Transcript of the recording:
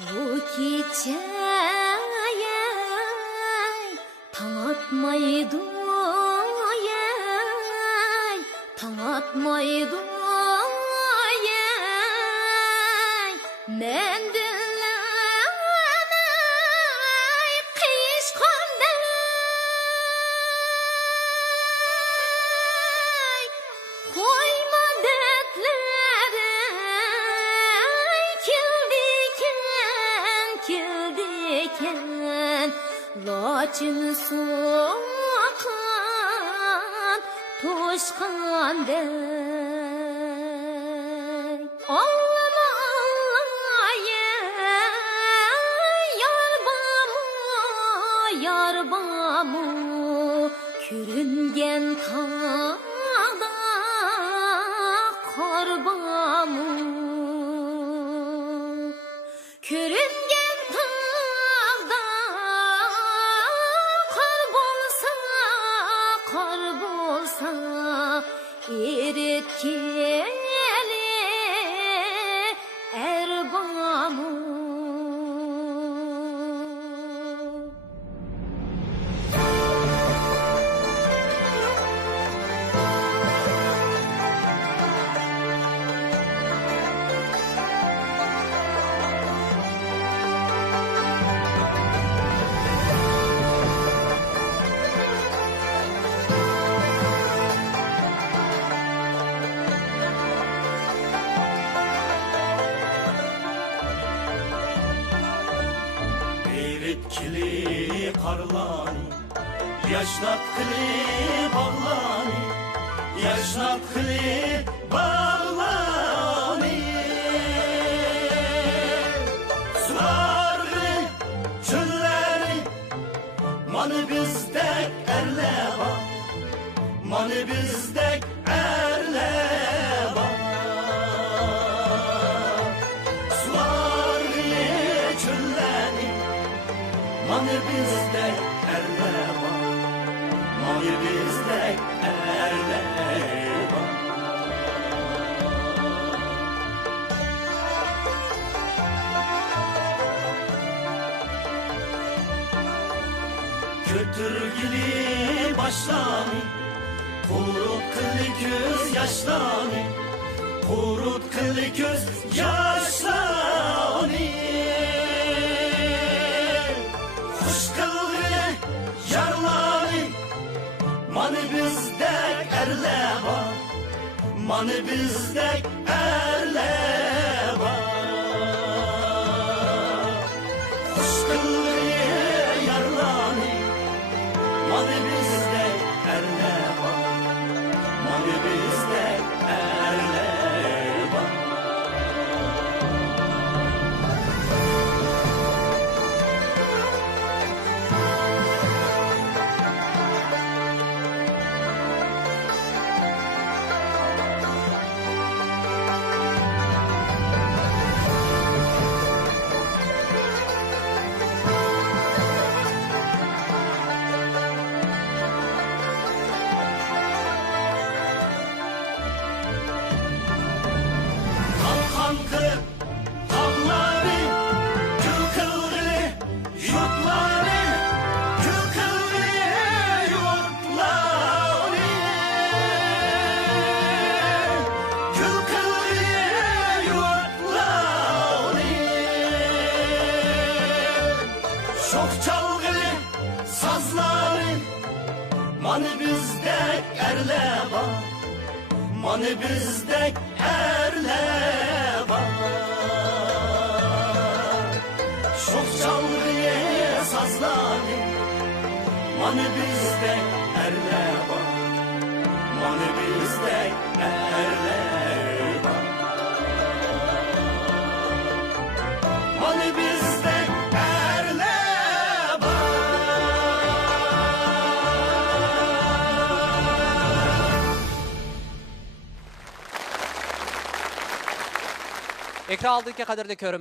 Bu geceye taң atmaydı taң atmaydı men dilemey kıyışkanday koyma dertlerim kildiken laçın soğukan toşkanday ağlama yar bamu körüngen tağda kar bamu körüngen tağda kar bolsa eretkeli erbamu Eretkili karlani yaşnatkili bağlani yaşnatkili bağlani sularını çölleri manı bizdek erleba manı bizdek erleba sularını çölleri manı bizdek erleba manı bizdek erleba Kötürgili başlani kurut kılı göz yaşlani kurut kılı göz yaşlani hoş kılgı yarlani manı bizdek erleba manı bizdek erleba hoş kılgı yarlani manı bizdek erleba manı bizdek erleba Kalkankı tağları yıkıldı yurtları yıkıldı yurtları yıkıldı yurtları çok çalgılı sazları manı bizdek erleba manı bizdek erleba çok çalgılı sazları manı bizdek erleba manı bizdek erleba manı bizdek erleba Ekra aldıkka kadar da körüm.